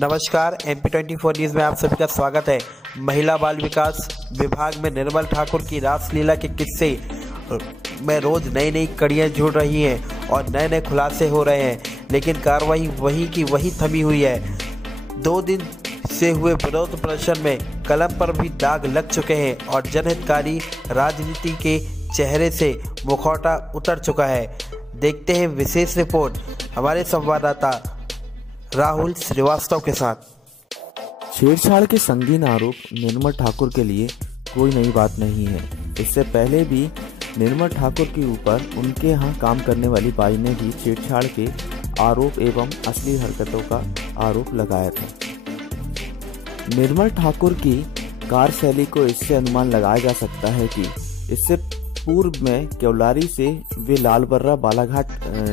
नमस्कार, MP24 news में आप सभी का स्वागत है। महिला बाल विकास विभाग में निर्मल ठाकुर की रासलीला के किस्से में रोज नई नई कड़ियां जुड़ रही हैं और नए नए खुलासे हो रहे हैं, लेकिन कार्रवाई वही की वही थमी हुई है। 2 दिन से हुए विरोध प्रदर्शन में कलम पर भी दाग लग चुके हैं और जनहितकारी राजनीति के चेहरे से मुखौटा उतर चुका है। देखते हैं विशेष रिपोर्ट हमारे संवाददाता राहुल श्रीवास्तव के साथ। छेड़छाड़ के संगीन आरोप निर्मल ठाकुर के लिए कोई नई बात नहीं है। इससे पहले भी निर्मल ठाकुर के ऊपर उनके यहाँ काम करने वाली बाई ने भी छेड़छाड़ के आरोप एवं अश्लील हरकतों का आरोप लगाया था। निर्मल ठाकुर की कार्यशैली को इससे अनुमान लगाया जा सकता है कि इससे पूर्व में केवलारी से वे लालबर्रा बालाघाट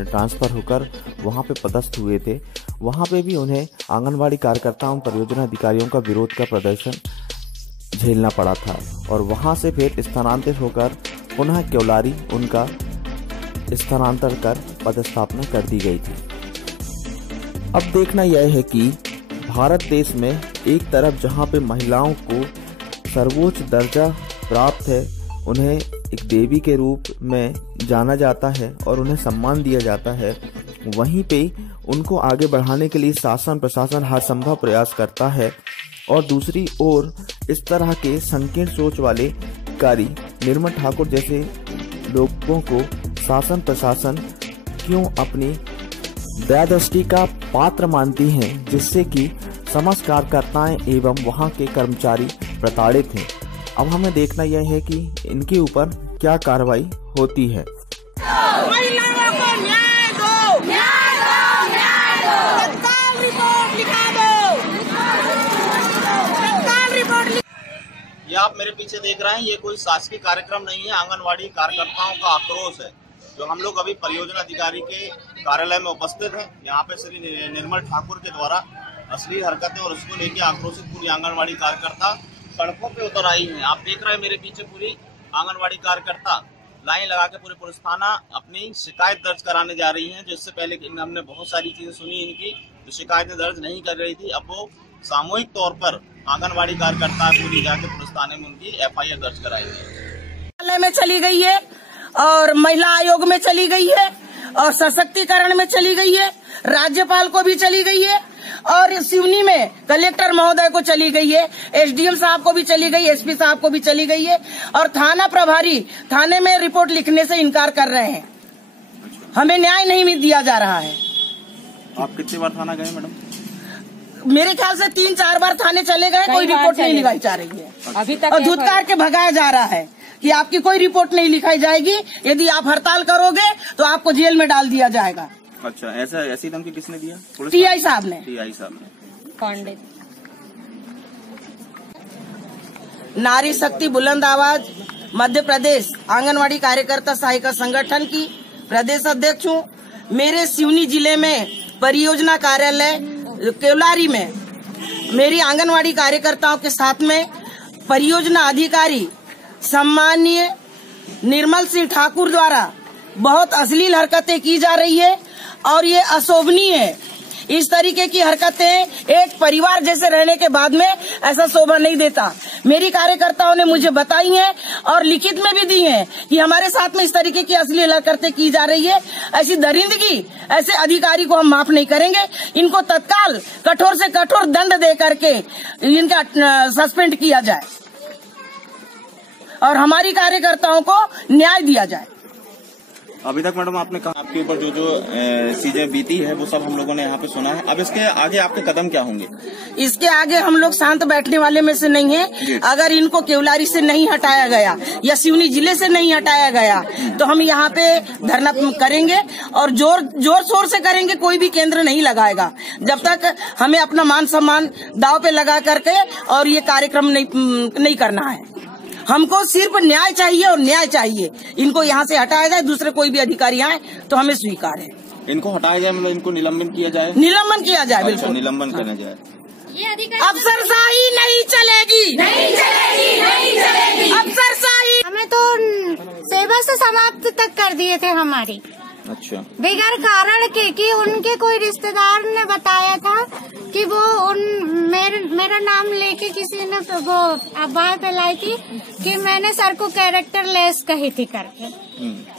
ट्रांसफर होकर वहां पे पदस्थ हुए थे। वहां पे भी उन्हें आंगनवाड़ी कार्यकर्ताओं परियोजना अधिकारियों का विरोध का प्रदर्शन झेलना पड़ा था और वहां से फिर स्थानांतरित होकर पुनः केवलारी उनका स्थानांतर कर पदस्थापना कर दी गई थी। अब देखना यह है कि भारत देश में एक तरफ जहां पे महिलाओं को सर्वोच्च दर्जा प्राप्त है, उन्हें एक देवी के रूप में जाना जाता है और उन्हें सम्मान दिया जाता है, वहीं पे उनको आगे बढ़ाने के लिए शासन प्रशासन हर संभव प्रयास करता है और दूसरी ओर इस तरह के संकीर्ण सोच वाले अधिकारी निर्मल ठाकुर जैसे लोगों को शासन प्रशासन क्यों अपनी दयादृष्टि का पात्र मानती हैं, जिससे कि समस्त कार्यकर्ताएं एवं वहां के कर्मचारी प्रताड़ित हैं। अब हमें देखना यह है कि इनके ऊपर क्या कार्रवाई होती है। महिलाओं को न्याय दो, न्याय दो, न्याय दो। तत्काल रिपोर्ट लिखा दो, तत्काल रिपोर्ट। ये आप मेरे पीछे देख रहे हैं, ये कोई शासकीय कार्यक्रम नहीं है। आंगनवाड़ी कार्यकर्ताओं का आक्रोश है जो हम लोग अभी परियोजना अधिकारी के कार्यालय में उपस्थित हैं। यहाँ पे श्री निर्मल ठाकुर के द्वारा अश्लील हरकतें और उसको लेकर आक्रोशित पूरी आंगनवाड़ी कार्यकर्ता सड़कों पे उतर आई हैं। आप देख रहे हैं मेरे पीछे पूरी आंगनवाड़ी कार्यकर्ता लाइन लगा के पूरे पुलिस थाना अपनी शिकायत दर्ज कराने जा रही हैं। जो इससे पहले हमने बहुत सारी चीजें सुनी इनकी, जो शिकायतें दर्ज नहीं कर रही थी, अब वो सामूहिक तौर पर आंगनवाड़ी कार्यकर्ता पूरी जाके पुलिस थाने में उनकी FIR दर्ज कराई में चली गई है और महिला आयोग में चली गई है और सशक्तिकरण में चली गई है, राज्यपाल को भी चली गई है और सिवनी में कलेक्टर महोदय को चली गई है, SDM साहब को भी चली गई, SP साहब को भी चली गई है और थाना प्रभारी थाने में रिपोर्ट लिखने से इनकार कर रहे हैं। हमें न्याय नहीं दिया जा रहा है। आप कितनी बार थाना गए मैडम? मेरे ख्याल से 3-4 बार थाने चले गए, कोई रिपोर्ट नहीं लिखाई जा रही है अभी तक और धुतकार के भगाया जा रहा है कि आपकी कोई रिपोर्ट नहीं लिखाई जाएगी, यदि आप हड़ताल करोगे तो आपको जेल में डाल दिया जाएगा। अच्छा, ऐसी धमकी किसने दिया? TI साहब ने। पांडे। नारी शक्ति बुलंद आवाज मध्य प्रदेश आंगनवाड़ी कार्यकर्ता सहायिका संगठन की प्रदेश अध्यक्ष हूँ। मेरे सिवनी जिले में परियोजना कार्यालय केवलारी में मेरी आंगनवाड़ी कार्यकर्ताओं के साथ में परियोजना अधिकारी सम्माननीय निर्मल सिंह ठाकुर द्वारा बहुत अश्लील हरकतें की जा रही है और ये अशोभनीय है। इस तरीके की हरकतें एक परिवार जैसे रहने के बाद में ऐसा शोभा नहीं देता। मेरी कार्यकर्ताओं ने मुझे बताई हैं और लिखित में भी दी हैं कि हमारे साथ में इस तरीके की अश्लील हरकतें की जा रही है। ऐसी दरिंदगी, ऐसे अधिकारी को हम माफ नहीं करेंगे। इनको तत्काल कठोर से कठोर दंड दे करके इनका सस्पेंड किया जाए और हमारी कार्यकर्ताओं को न्याय दिया जाए। अभी तक मैडम आपने कहा आपके ऊपर जो चीजें बीती है वो सब हम लोगों ने यहाँ पे सुना है। अब इसके आगे आपके कदम क्या होंगे? इसके आगे हम लोग शांत बैठने वाले में से नहीं है। अगर इनको केवलारी से नहीं हटाया गया या सिवनी जिले से नहीं हटाया गया तो हम यहाँ पे धरना करेंगे और जोर शोर से करेंगे। कोई भी केंद्र नहीं लगाएगा जब तक हमें अपना मान सम्मान दाव पे लगा करके और ये कार्यक्रम नहीं करना है। हमको सिर्फ न्याय चाहिए और न्याय चाहिए। इनको यहाँ से हटाया जाए, दूसरे कोई भी अधिकारी आए तो हमें स्वीकार है। इनको हटाया जाए मतलब इनको निलंबन किया जाए? निलंबन किया जाए, बिल्कुल निलंबन करना जाए। ये अफसरशाही नहीं चलेगी, नहीं चलेगी, नहीं चलेगी अफसरशाही। हमें तो सेवा से समाप्त तक कर दिए थे हमारी। अच्छा। बगैर कारण के कि उनके कोई रिश्तेदार ने बताया था कि वो मेरा नाम लेके किसी ने वो अफवाह फैलाई थी कि मैंने सर को कैरेक्टर लेस कही थी करके,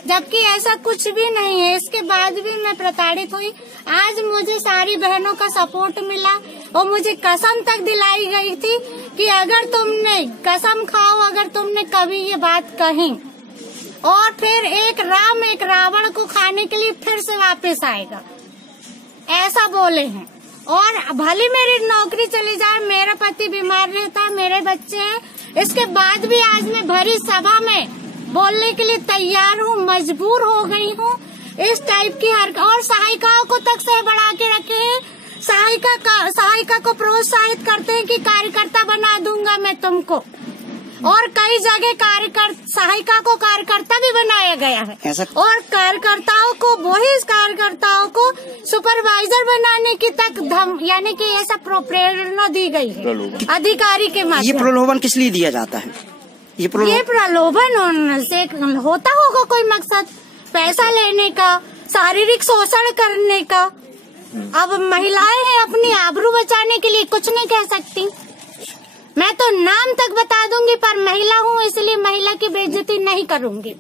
जबकि ऐसा कुछ भी नहीं है। इसके बाद भी मैं प्रताड़ित हुई। आज मुझे सारी बहनों का सपोर्ट मिला और मुझे कसम तक दिलाई गई थी कि अगर तुमने कसम खाओ, अगर तुमने कभी ये बात कही और फिर एक राम एक रावण को खाने के लिए फिर से वापस आएगा, ऐसा बोले हैं। और भले मेरी नौकरी चली जाए, मेरा पति बीमार रहता है, मेरे बच्चे हैं, इसके बाद भी आज मैं भरी सभा में बोलने के लिए तैयार हूँ, मजबूर हो गई हूँ। इस टाइप की हर और सहायिकाओं को तक से बढ़ा के रखे हैं। सहायिका को प्रोत्साहित करते हैं कि कार्यकर्ता बना दूंगा मैं तुमको, और कई जगह सहायिका को कार्यकर्ता भी बनाया गया है और कार्यकर्ताओं को सुपरवाइजर बनाने की तक यानी कि ऐसा प्रेरणा दी गई है अधिकारी के माध्यम। ये प्रलोभन किस लिए दिया जाता है? ये प्रलोभन से होता होगा कोई मकसद, पैसा लेने का, शारीरिक शोषण करने का। अब महिलाएं हैं, अपनी आबरू बचाने के लिए कुछ नहीं कह सकती। मैं तो नाम तक बता दूंगी, पर महिला हूँ इसलिए महिला की बेइज्जती नहीं करूंगी।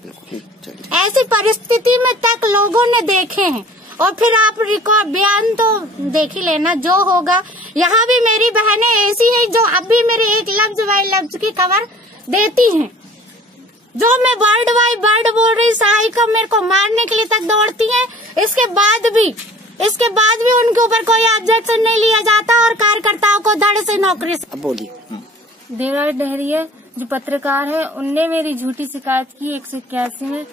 ऐसी परिस्थिति में तक लोगों ने देखे हैं, और फिर आप रिकॉर्ड बयान तो देख ही लेना जो होगा। यहाँ भी मेरी बहनें ऐसी हैं जो अब भी मेरे एक लफ्ज बाय लफ्ज की खबर देती हैं। जो मैं वर्ड बाय वर्ड बोल रही, सहायिका मेरे को मारने के लिए तक दौड़ती हैं। इसके बाद भी उनके ऊपर कोई ऑब्जेक्शन नहीं लिया जाता और कार्यकर्ताओं को धड़ से नौकरी से। अब बोलिए। देवराज डहरिया जो पत्रकार है, उनने मेरी झूठी शिकायत की 181 में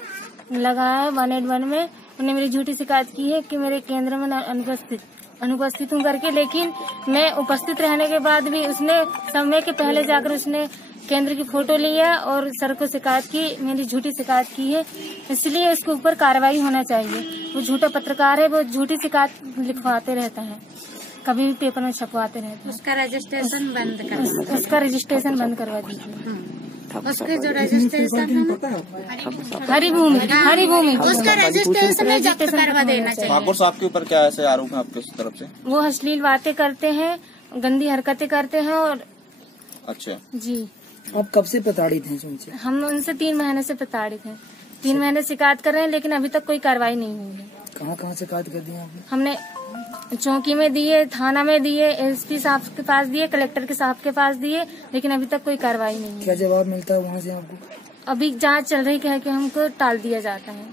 लगाया है 181 में। उन्होंने मेरी झूठी शिकायत की है कि मेरे केंद्र में अनुपस्थित हूँ करके, लेकिन मैं उपस्थित रहने के बाद भी उसने समय के पहले जाकर उसने केंद्र की फोटो लिया और सर को शिकायत की, मेरी झूठी शिकायत की है, इसलिए उसके ऊपर कार्रवाई होना चाहिए। वो झूठा पत्रकार है, वो झूठी शिकायत लिखवाते रहता है, कभी भी पेपर में छपवाते रहते हैं। उसका रजिस्ट्रेशन बंद करवा दीजिए। उसके जो रजिस्ट्रेशन हरिभूमि उसका रजिस्ट्रेशन जब्त करवा देना चाहिए। ठाकुर साहब के ऊपर क्या ऐसे आरोप है आपकी तरफ से? वो अश्लील बातें करते हैं, गंदी हरकतें करते हैं। और अच्छा जी, आप कब से प्रताड़ित हैं उनसे? हम उनसे 3 महीने से प्रताड़ित हैं। 3 महीने शिकायत कर रहे हैं, लेकिन अभी तक कोई कार्रवाई नहीं हुई है। कहाँ शिकायत कर दी आपने? हमने चौकी में दिए, थाना में दिए, एसपी साहब के पास दिए, कलेक्टर के साहब के पास दिए, लेकिन अभी तक कोई कार्रवाई नहीं है। क्या जवाब मिलता है वहाँ से आपको? अभी जांच चल रही है कि हमको टाल दिया जाता है।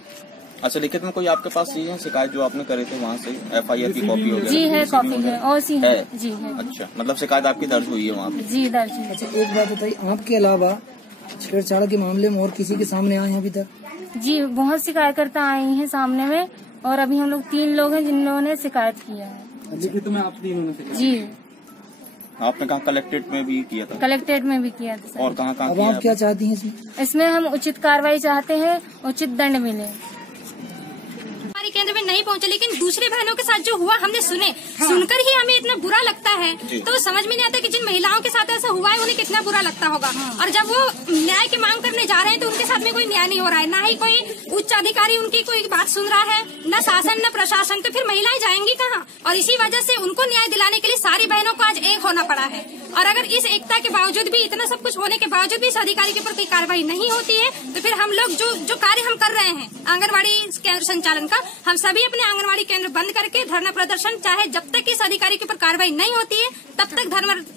अच्छा, लिखित में कोई आपके पास ये शिकायत जो आपने करे थे वहाँ से FIR की कॉपी वगैरह? जी है, कॉपी है और सी है जी है। अच्छा, मतलब शिकायत आपकी दर्ज हुई है वहाँ पे? जी दर्ज हुई। अच्छा, एक बात बताइए, आपके अलावा छेड़छाड़ के मामले में और किसी के सामने आए हैं अभी तक? जी, बहुत शिकायतकर्ता आए हैं सामने में, और अभी हम लोग 3 लोग हैं जिन्होंने शिकायत किया है। लिखित में आप 3 ने? जी। आपने कहाँ कलेक्ट्रेट में भी किया था? कलेक्ट्रेट में भी किया था। और कहाँ अब आप क्या चाहती हैं इसमें? इसमें हम उचित कार्रवाई चाहते हैं, उचित दंड मिले। केंद्र में नहीं पहुंचे, लेकिन दूसरे बहनों के साथ जो हुआ हमने सुनकर ही हमें इतना बुरा लगता है। तो समझ में नहीं आता कि जिन महिलाओं के साथ ऐसा हुआ है उन्हें कितना बुरा लगता होगा। और जब वो न्याय की मांग करने जा रहे हैं तो उनके साथ में कोई न्याय नहीं हो रहा है, ना ही कोई उच्च अधिकारी उनकी कोई बात सुन रहा है, न शासन न प्रशासन। तो फिर महिलाएं जाएंगी कहाँ? और इसी वजह से उनको न्याय दिलाने के लिए सारी बहनों को आज एक होना पड़ा है। और अगर इस एकता के बावजूद भी, इतना सब कुछ होने के बावजूद भी इस अधिकारी के ऊपर कोई कार्रवाई नहीं होती है, तो फिर हम लोग जो कार्य हम कर रहे हैं आंगनबाड़ी केंद्र संचालन का, हम सभी अपने आंगनबाड़ी केंद्र बंद करके धरना प्रदर्शन, चाहे जब तक इस अधिकारी के ऊपर कार्रवाई नहीं होती है तब तक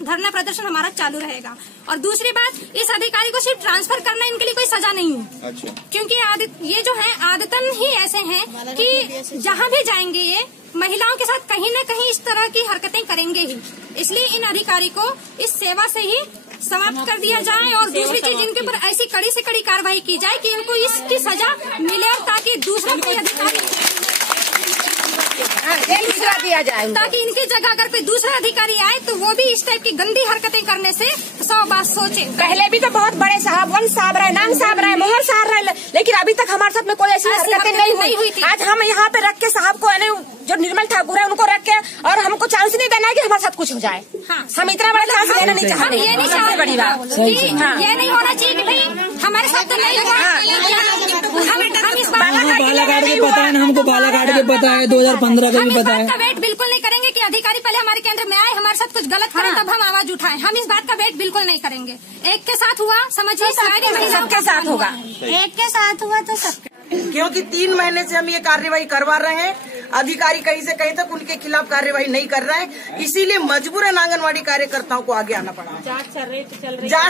धरना प्रदर्शन हमारा चालू रहेगा। और दूसरी बात, इस अधिकारी को सिर्फ ट्रांसफर करना इनके लिए कोई सजा नहीं है। अच्छा। क्योंकि ये जो है आदतन ही ऐसे हैं कि जहाँ भी जाएंगे ये महिलाओं के साथ कहीं न कहीं इस तरह की हरकतें करेंगे ही। इसलिए इन अधिकारी को इस सेवा से ही समाप्त कर दिया जाए। और दूसरी चीज, इनके ऊपर ऐसी कड़ी से कड़ी कार्रवाई की जाए कि इनको इसकी सजा मिले, और ताकि दूसरा कोई अधिकारी दिया जाए, ताकि इनकी जगह अगर कोई दूसरा अधिकारी आए तो वो भी इस टाइप की गंदी हरकतें करने से 100 बार सोचे। पहले भी तो बहुत बड़े साहब, वंश साहब रहे, नाम साहब रहे, मोहर साहब रहे, लेकिन अभी तक हमारे साथ में कोई ऐसी हरकतें नहीं हुई थी। आज हम यहाँ पे रख के साहब को, जो निर्मल ठाकुर है उनको रख के, और हमको चांस नहीं देना है कि हमारे साथ कुछ हो जाए। हाँ। हम इतना बड़ा चांस लेना नहीं चाहते। ये नहीं चाहते बड़ी बात ये नहीं होना चाहिए कि भाई हमारे साथ तो नहीं हुआ। हम इस बालाघाट के पता है ना, हमको बालाघाट के पता है, 2015 का भी पता है। का वेट बिल्कुल नहीं करेंगे कि अधिकारी पहले हमारे केंद्र में आए, हमारे साथ कुछ गलत करें तब हम आवाज उठाएं। हम इस बात का वेट बिल्कुल नहीं करेंगे। एक के साथ हुआ समझिए, सबके साथ होगा। एक के साथ हुआ तो सबके, क्योंकि 3 महीने से हम ये कार्यवाही करवा रहे हैं, अधिकारी कहीं से कहीं तक उनके खिलाफ कार्यवाही नहीं कर रहे हैं, इसीलिए मजबूरन आंगनवाड़ी कार्यकर्ताओं को आगे आना पड़ा। जांच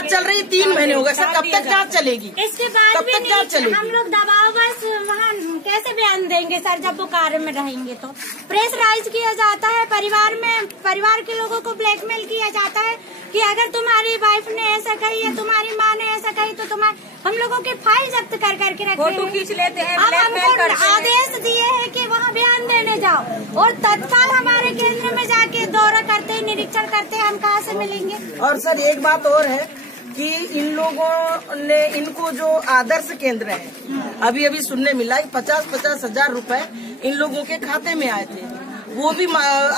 चल रही 3 महीने हो गए सर, कब तक जांच चलेगी? इसके बाद कब तक जांच चलेगी? हम लोग दबाव बस वहाँ कैसे बयान देंगे सर, जब वो कार्य में रहेंगे तो प्रेशराइज किया जाता है, परिवार के लोगों को ब्लैकमेल किया जाता है कि अगर तुम्हारी वाइफ ने ऐसा कही या तुम्हारी माँ ने ऐसा कही तो हम लोगों की फाइल जब्त कर करके रखते हैं, फोटो खींच लेते हैं, अब हमको आदेश दिए हैं कि वहाँ बयान देने जाओ और तत्काल हमारे केंद्र में जाके दौरा करते निरीक्षण करते, हम कहाँ से मिलेंगे? और सर एक बात और है कि इन लोगों ने इनको जो आदर्श केंद्र है, अभी सुनने मिला 50-50 हजार रुपए इन लोगों के खाते में आए थे, वो भी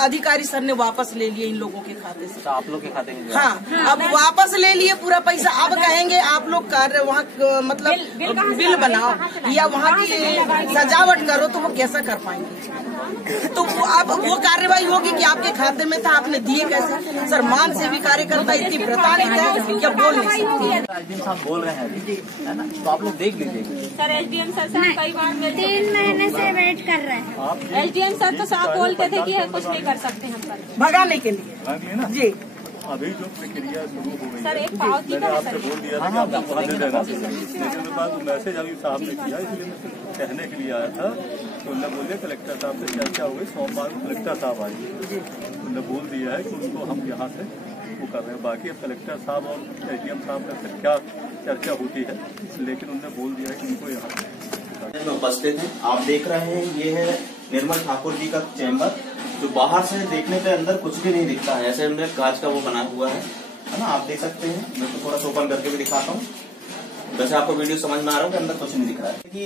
अधिकारी सर ने वापस ले लिए इन लोगों के खाते से। आप लोग के खाते में? हाँ, अब वापस ले लिए पूरा पैसा। अब कहेंगे आप लोग कार्य वहाँ मतलब बिल बनाओ या वहाँ की सजावट करो, तो वो कैसा कर पाएंगे? तो अब वो कार्यवाही होगी कि आपके खाते में था, आपने दिए कैसे? सर मान से भी कार्यकर्ता इतनी प्रताड़ित है क्या बोल नहीं सकते। एसडीएम साहब बोल रहे हैं है ना, तो आप लोग देख लीजिए। सर एसडीएम सर से कई बार 3 महीने से वेट कर रहे हैं। एसडीएम सर तो साफ बोलते थे कि कुछ नहीं कर सकते हम पर भगाने के लिए जी। अभी जो प्रक्रिया शुरू हो गई सर, एक पावती मैंने आपसे बोल दिया था कि आपको वहाँ दे देना, लेकिन उसके बाद मैसेज अभी साहब ने किया, इसलिए मैं कहने के लिए आया था। तो उन्होंने बोले कलेक्टर साहब से चर्चा हो गई, सोमवार को कलेक्टर साहब आएंगे, उन्होंने बोल दिया है कि उनको हम यहाँ से वो कर रहे हैं। बाकी अब कलेक्टर साहब और एसडीएम साहब में फिर क्या चर्चा होती है, लेकिन उन्होंने बोल दिया है कि उनको यहाँ उपस्थित हैं। आप देख रहे हैं ये है निर्मल ठाकुर जी का चैम्बर, जो बाहर से देखने पे अंदर कुछ भी नहीं दिखता है, ऐसे हमने कांच का वो बना हुआ है ना, आप देख सकते हैं। मैं तो थोड़ा सा ओपन करके भी दिखाता हूँ, वैसे आपको वीडियो समझ में आ रहा है कि अंदर कुछ नहीं दिख रहा है। कि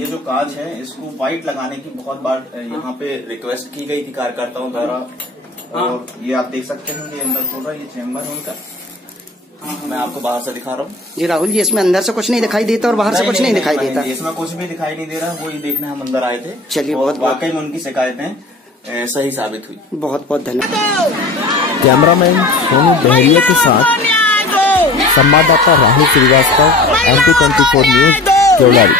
ये जो कांच है इसको व्हाइट लगाने की बहुत बार यहाँ पे रिक्वेस्ट की गई थी कार्यकर्ताओं द्वारा, और ये आप देख सकते हैं कि अंदर थोड़ा ये चैम्बर है उनका। मैं आपको बाहर से दिखा रहा हूँ जी। राहुल जी, इसमें अंदर से कुछ नहीं दिखाई देता और बाहर से कुछ नहीं दिखाई देता, इसमें कुछ भी दिखाई नहीं दे रहा, वही देखने हम अंदर आए थे। चलिए, बहुत वाकई में उनकी शिकायतें सही साबित हुई। बहुत बहुत धन्यवाद। कैमरामैन सोनू बहरिया के साथ संवाददाता राहुल श्रीवास्तव, MP24 न्यूज, केवलारी।